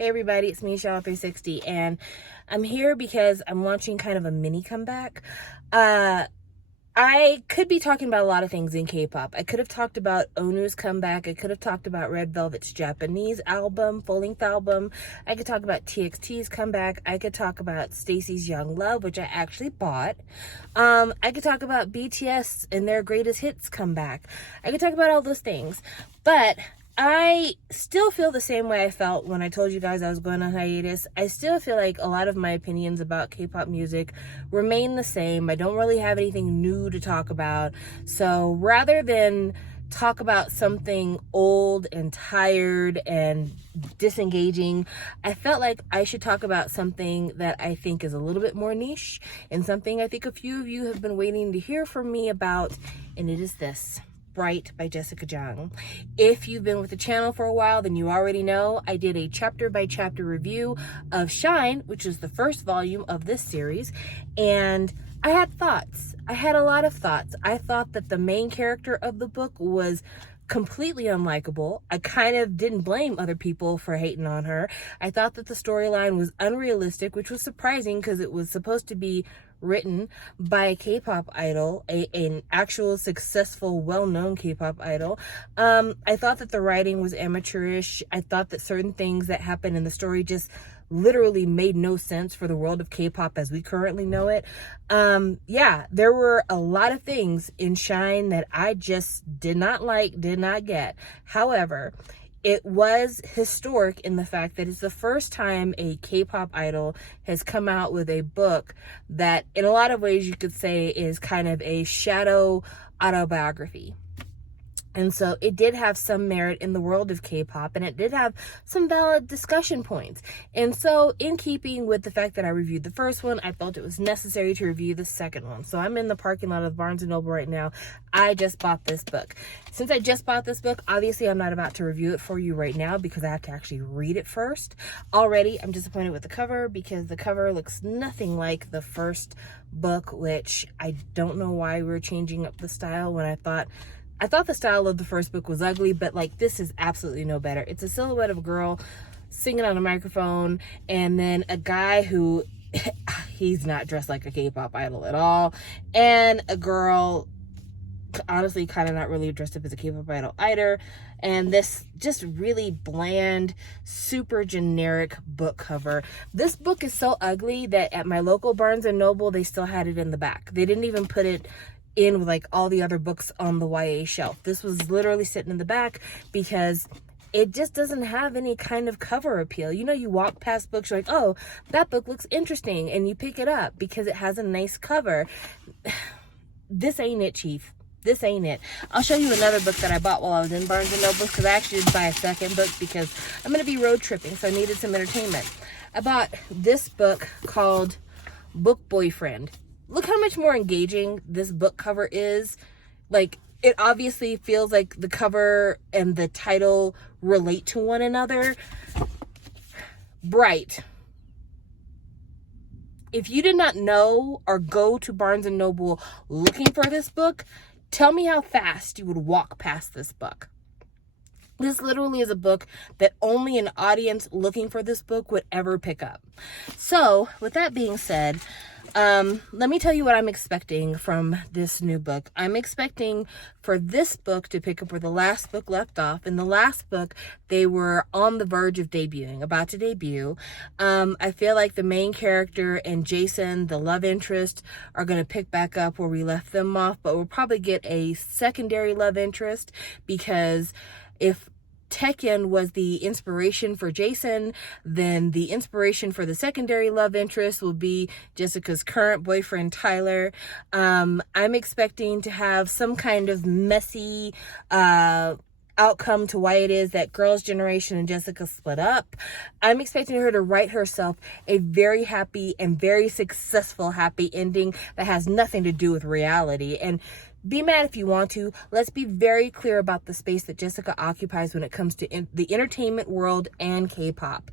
Hey everybody, it's me, Shaw360, and I'm here because I'm launching kind of a mini comeback. I could be talking about a lot of things in K-pop. I could have talked about Onu's comeback. I could have talked about Red Velvet's Japanese album, full-length album. I could talk about TXT's comeback. I could talk about Stacey's Young Love, which I actually bought. I could talk about BTS and their greatest hits comeback. I could talk about all those things, but I still feel the same way I felt when I told you guys I was going on hiatus. I still feel like a lot of my opinions about K-pop music remain the same. I don't really have anything new to talk about. So rather than talk about something old and tired and disengaging, I felt like I should talk about something that I think is a little bit more niche and something I think a few of you have been waiting to hear from me about, and it is this. Bright by Jessica Jung. If you've been with the channel for a while, then you already know I did a chapter by chapter review of Shine, which is the first volume of this series, and I had thoughts. I had a lot of thoughts. I thought that the main character of the book was completely unlikable. I kind of didn't blame other people for hating on her. I thought that the storyline was unrealistic, which was surprising because it was supposed to be written by a K-pop idol, an actual successful, well-known K-pop idol. I thought that the writing was amateurish. I thought that certain things that happened in the story just literally made no sense for the world of K-pop as we currently know it. Yeah, there were a lot of things in Shine that I just did not like, did not get. However, it was historic in the fact that it's the first time a K-pop idol has come out with a book that in a lot of ways you could say is kind of a shadow autobiography. And so it did have some merit in the world of K-pop, and it did have some valid discussion points. And so in keeping with the fact that I reviewed the first one, I felt it was necessary to review the second one. So I'm in the parking lot of Barnes & Noble right now. I just bought this book. Since I just bought this book, obviously I'm not about to review it for you right now because I have to actually read it first. Already, I'm disappointed with the cover because the cover looks nothing like the first book, which I don't know why we're changing up the style when I thought the style of the first book was ugly, but like this is absolutely no better. It's a silhouette of a girl singing on a microphone, and then a guy who he's not dressed like a K-pop idol at all, and a girl honestly kind of not really dressed up as a K-pop idol either, and this just really bland, super generic book cover. This book is so ugly that at my local Barnes & Noble, they still had it in the back. They didn't even put it in with like all the other books on the YA shelf. This was literally sitting in the back because it just doesn't have any kind of cover appeal. You know, you walk past books, you're like, oh, that book looks interesting, and you pick it up because it has a nice cover. This ain't it, Chief. This ain't it. I'll show you another book that I bought while I was in Barnes & Noble because I actually did buy a second book because I'm going to be road tripping, so I needed some entertainment. I bought this book called Book Boyfriend. Look how much more engaging this book cover is. Like, it obviously feels like the cover and the title relate to one another. Bright. If you did not know or go to Barnes & Noble looking for this book, tell me how fast you would walk past this book. This literally is a book that only an audience looking for this book would ever pick up. So, with that being said, let me tell you what I'm expecting from this new book. I'm expecting for this book to pick up where the last book left off. In the last book, they were on the verge of debuting, about to debut. I feel like the main character and Jason, the love interest, are going to pick back up where we left them off, but we'll probably get a secondary love interest because if Taecyeon was the inspiration for Jason, then the inspiration for the secondary love interest will be Jessica's current boyfriend, Tyler. I'm expecting to have some kind of messy outcome to why it is that Girls' Generation and Jessica split up. I'm expecting her to write herself a very happy and very successful happy ending that has nothing to do with reality. And be mad if you want to. Let's be very clear about the space that Jessica occupies when it comes to the entertainment world and K-pop.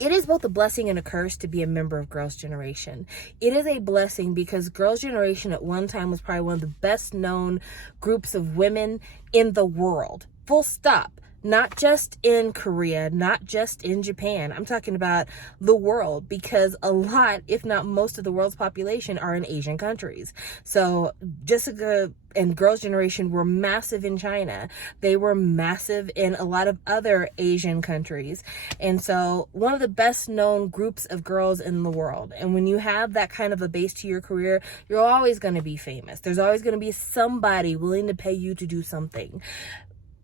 It is both a blessing and a curse to be a member of Girls' Generation. It is a blessing because Girls' Generation at one time was probably one of the best known groups of women in the world. Full stop. Not just in Korea, not just in Japan. I'm talking about the world, because a lot, if not most of the world's population are in Asian countries. So Jessica and Girls' Generation were massive in China. They were massive in a lot of other Asian countries. And so one of the best known groups of girls in the world. And when you have that kind of a base to your career, you're always going to be famous. There's always going to be somebody willing to pay you to do something.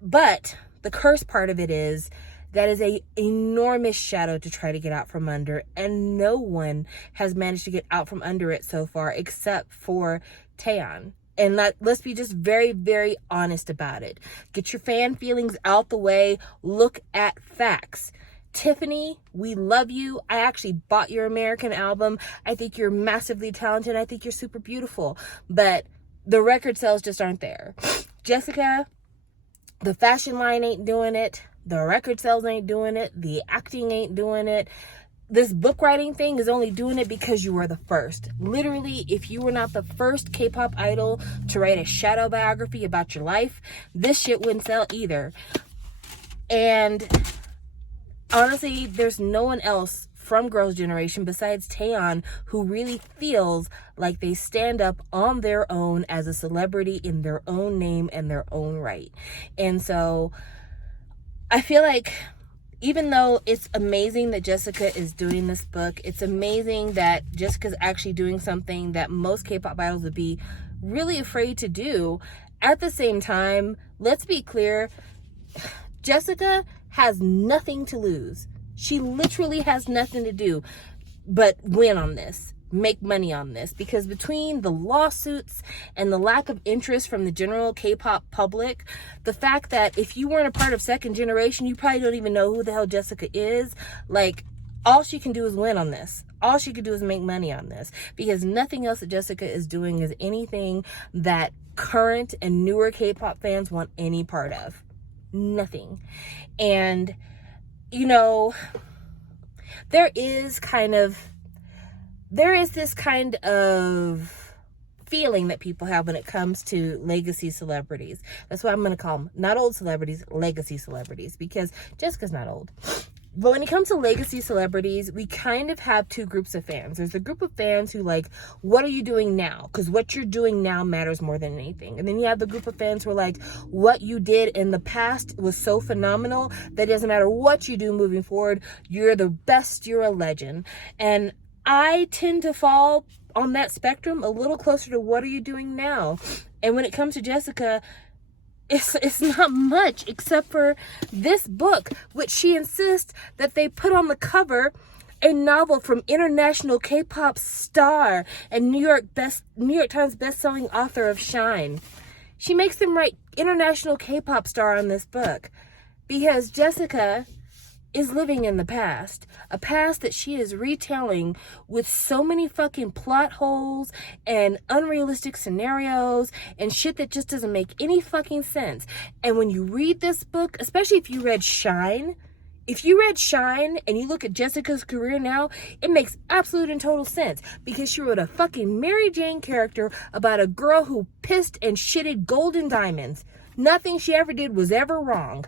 But the curse part of it is that is a enormous shadow to try to get out from under, and no one has managed to get out from under it so far except for Taeyeon. And let's be just very, very honest about it. Get your fan feelings out the way. Look at facts. Tiffany, we love you. I actually bought your American album. I think you're massively talented. I think you're super beautiful. But the record sales just aren't there. Jessica, the fashion line ain't doing it. The record sales ain't doing it. The acting ain't doing it. This book writing thing is only doing it because you were the first. Literally, if you were not the first K-pop idol to write a shadow biography about your life, this shit wouldn't sell either. And honestly, there's no one else from Girls' Generation besides Taeyeon who really feels like they stand up on their own as a celebrity in their own name and their own right. And so I feel like even though it's amazing that Jessica is doing this book, it's amazing that Jessica's actually doing something that most K-pop idols would be really afraid to do. At the same time, let's be clear, Jessica has nothing to lose. She literally has nothing to do but win on this, make money on this, because between the lawsuits and the lack of interest from the general K-pop public, the fact that if you weren't a part of Second Generation, you probably don't even know who the hell Jessica is. Like, all she can do is win on this. All she could do is make money on this, because nothing else that Jessica is doing is anything that current and newer K-pop fans want any part of. Nothing. And you know, there is this kind of feeling that people have when it comes to legacy celebrities. That's why I'm going to call them not old celebrities, legacy celebrities, because Jessica's not old. But when it comes to legacy celebrities, we kind of have two groups of fans. There's a group of fans who like, what are you doing now? Because what you're doing now matters more than anything. And then you have the group of fans who are like, what you did in the past was so phenomenal that it doesn't matter what you do moving forward. You're the best. You're a legend. And I tend to fall on that spectrum a little closer to what are you doing now? And when it comes to Jessica, it's not much except for this book, which she insists that they put on the cover a novel from international K-pop star and New York Times best-selling author of Shine. She makes them write international K-pop star on this book because Jessica is living in the past, a past that she is retelling with so many fucking plot holes and unrealistic scenarios and shit that just doesn't make any fucking sense. And when you read this book, especially if you read Shine and you look at Jessica's career now, it makes absolute and total sense because she wrote a fucking Mary Jane character about a girl who pissed and shitted golden diamonds. Nothing she ever did was ever wrong.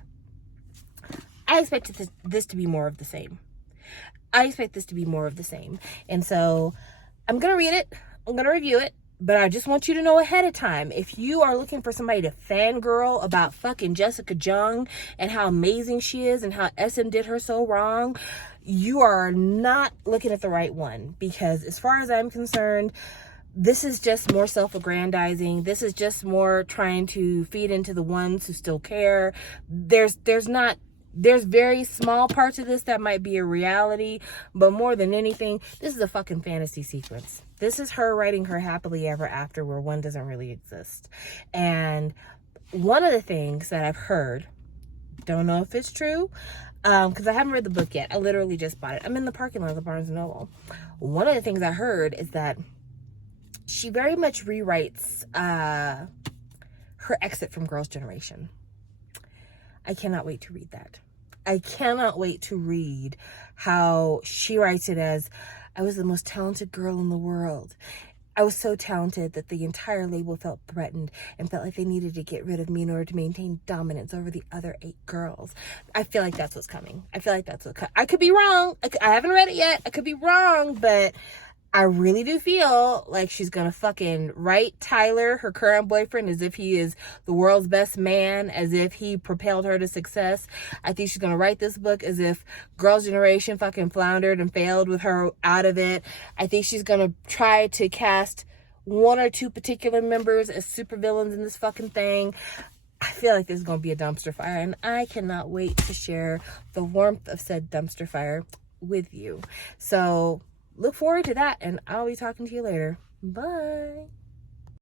I expect this to be more of the same. And so I'm going to read it. I'm going to review it. But I just want you to know ahead of time, if you are looking for somebody to fangirl about fucking Jessica Jung and how amazing she is and how SM did her so wrong, you are not looking at the right one. Because as far as I'm concerned, this is just more self-aggrandizing. This is just more trying to feed into the ones who still care. There's very small parts of this that might be a reality, but more than anything, this is a fucking fantasy sequence. This is her writing her happily ever after where one doesn't really exist. And one of the things that I've heard, don't know if it's true, because I haven't read the book yet. I literally just bought it. I'm in the parking lot of the Barnes & Noble. One of the things I heard is that she very much rewrites her exit from Girls' Generation. I cannot wait to read that. I cannot wait to read how she writes it as, I was the most talented girl in the world. I was so talented that the entire label felt threatened and felt like they needed to get rid of me in order to maintain dominance over the other 8 girls. I feel like that's what's coming. I feel like that's what... I could be wrong. I haven't read it yet. I could be wrong, but I really do feel like she's gonna fucking write Tyler, her current boyfriend, as if he is the world's best man, as if he propelled her to success. I think she's gonna write this book as if Girls' Generation fucking floundered and failed with her out of it. I think she's gonna try to cast 1 or 2 particular members as supervillains in this fucking thing. I feel like this is gonna be a dumpster fire, and I cannot wait to share the warmth of said dumpster fire with you. So look forward to that, and I'll be talking to you later. Bye.